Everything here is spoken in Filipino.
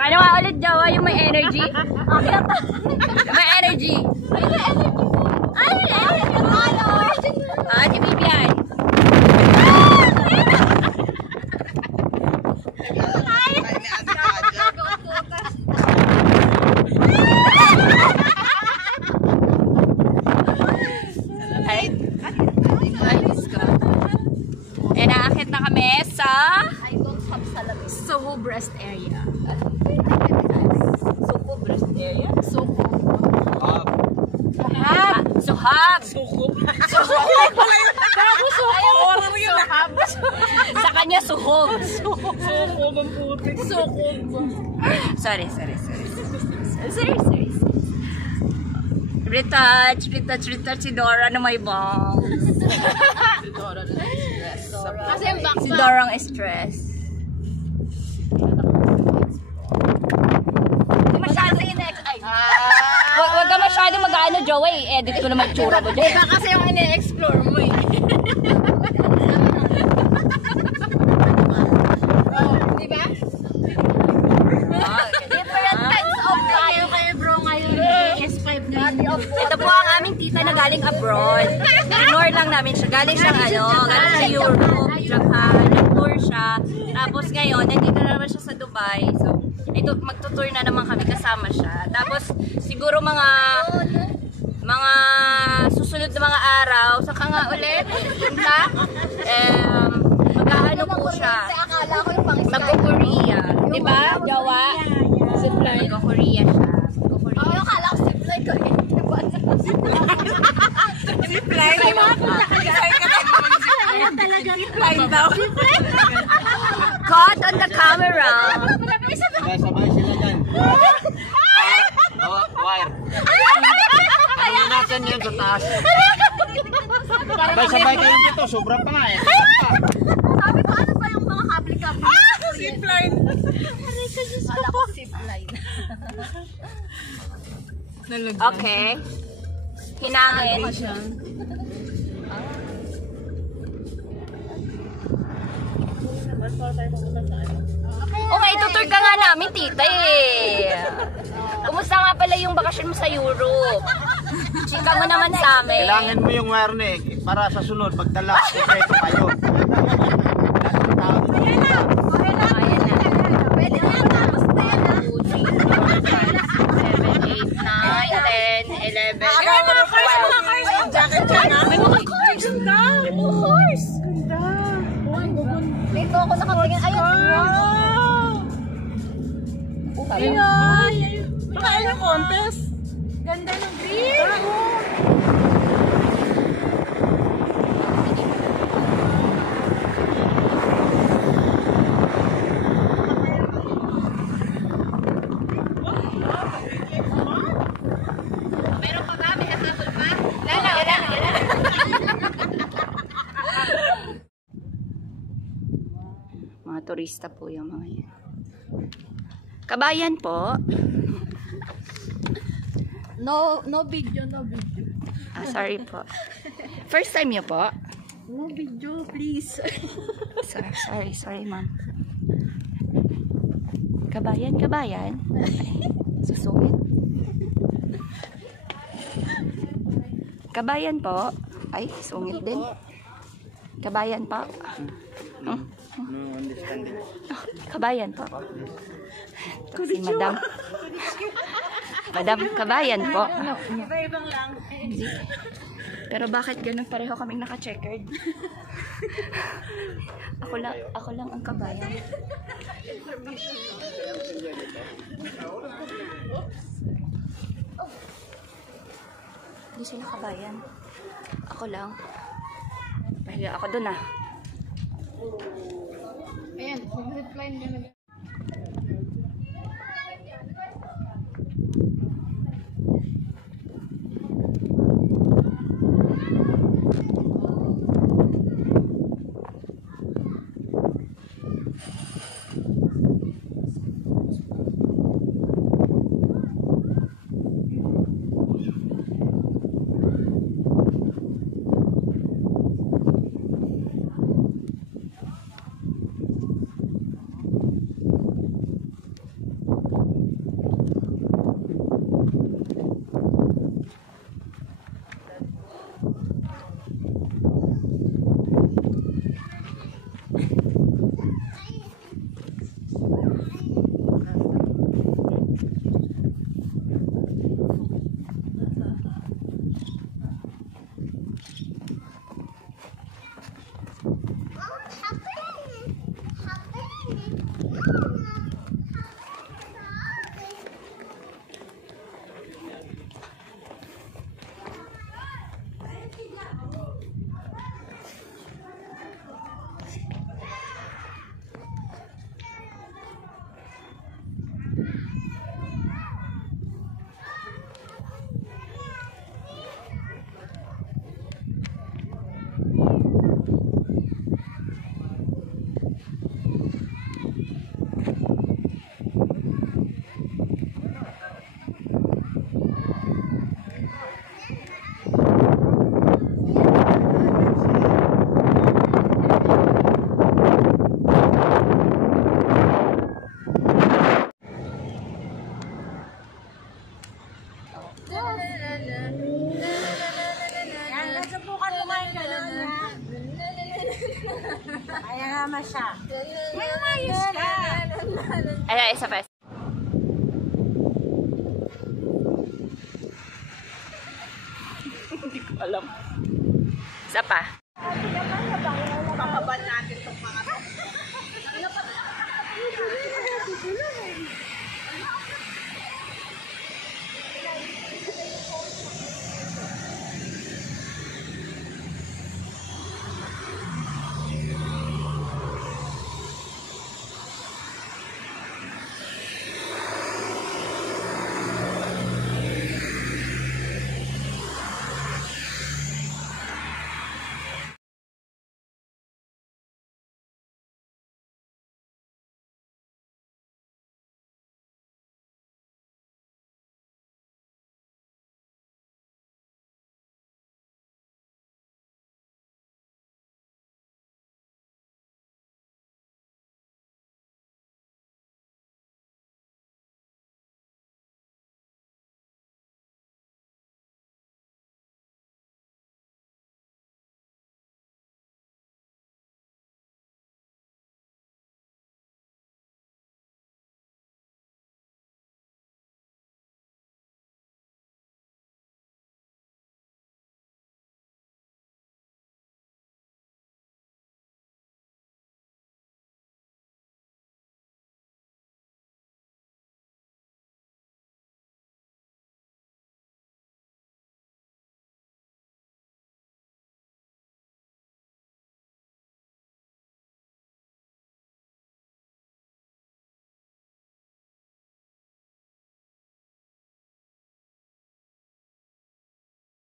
Paano nga ulit, Jawa, yung may energy? May energy. Si Bibian. Naakit na kami sa Soho breast area. Soho breast area? Soho. Sohab. Sa kanya suhob. Suhob ang putik. Sorry. Retouch si Dora na may bangs. Si Dora ang stress. Huwag ka masyadong mag-ano, Joey. Edit ko naman tsura mo dyan. Iba kasi yung ine-explore mo eh. Diba? Different kinds of body. Kayo bro ngayon. S5 na yun. Ito po ang aming tita na galing abroad. Ignore lang namin siya. Galing siyang galing sa Europe, Japan. Nag-tour siya. Tapos ngayon, nandito na naman siya sa Dubai. So, ito, magtutour na naman kami kasama siya. Tapos, siguro mga susunod na mga araw, saka nga ulit, mag-ano po siya. Mag-Korea. Diba, Jawa? Zipline. Mag-Korea siya. Akala ko zipline ko rin. Zipline? Zipline daw. Caught on the camera. Sabay sila dyan. Wire. Ano natin yun sa taas? Sabay kayong dito. Sobra pa nga eh. Sabi ko, ano ba yung mga kabli-kabli? Zipline. Akala ko zipline. Okay. Hinangin. Okay, tutur ka nga namin, tita eh. Kumusta nga pala yung bakasyon mo sa Europe? Chika mo naman sa amin. Kailangan mo yung wire na eh. Para sa sunod, magdala. Sekreto kayo. Pwede na yan. Tapos 10 na. 2, 3, 4, 5, 6, 7, 8, 9, 10, 11. Mga cars. Jacket dyan ha? May mga cars. May mga cars. Dito ako nakatingin. Ayun. Wow! Ayan. Baka yung contest. Ganda ng green. Meron pa ba? May hasabol pa? Wala. Mga turista po yung mga yan. Kabayan po. No video. Sorry po. First time niyo po? No video, please. Sorry, ma'am. Kabayan. Susungit. Kabayan po. Ay, sungit din. Kabayan po. No understanding. Kabayan po. Si Madam. Madam, kabayan po. Iba-ibang lang. Pero bakit ganun pareho kaming naka-checkered? Ako lang ang kabayan. Hindi sila kabayan. Ako lang. Pahiga ako dun ah. Ayan, zipline naman. Isa pa.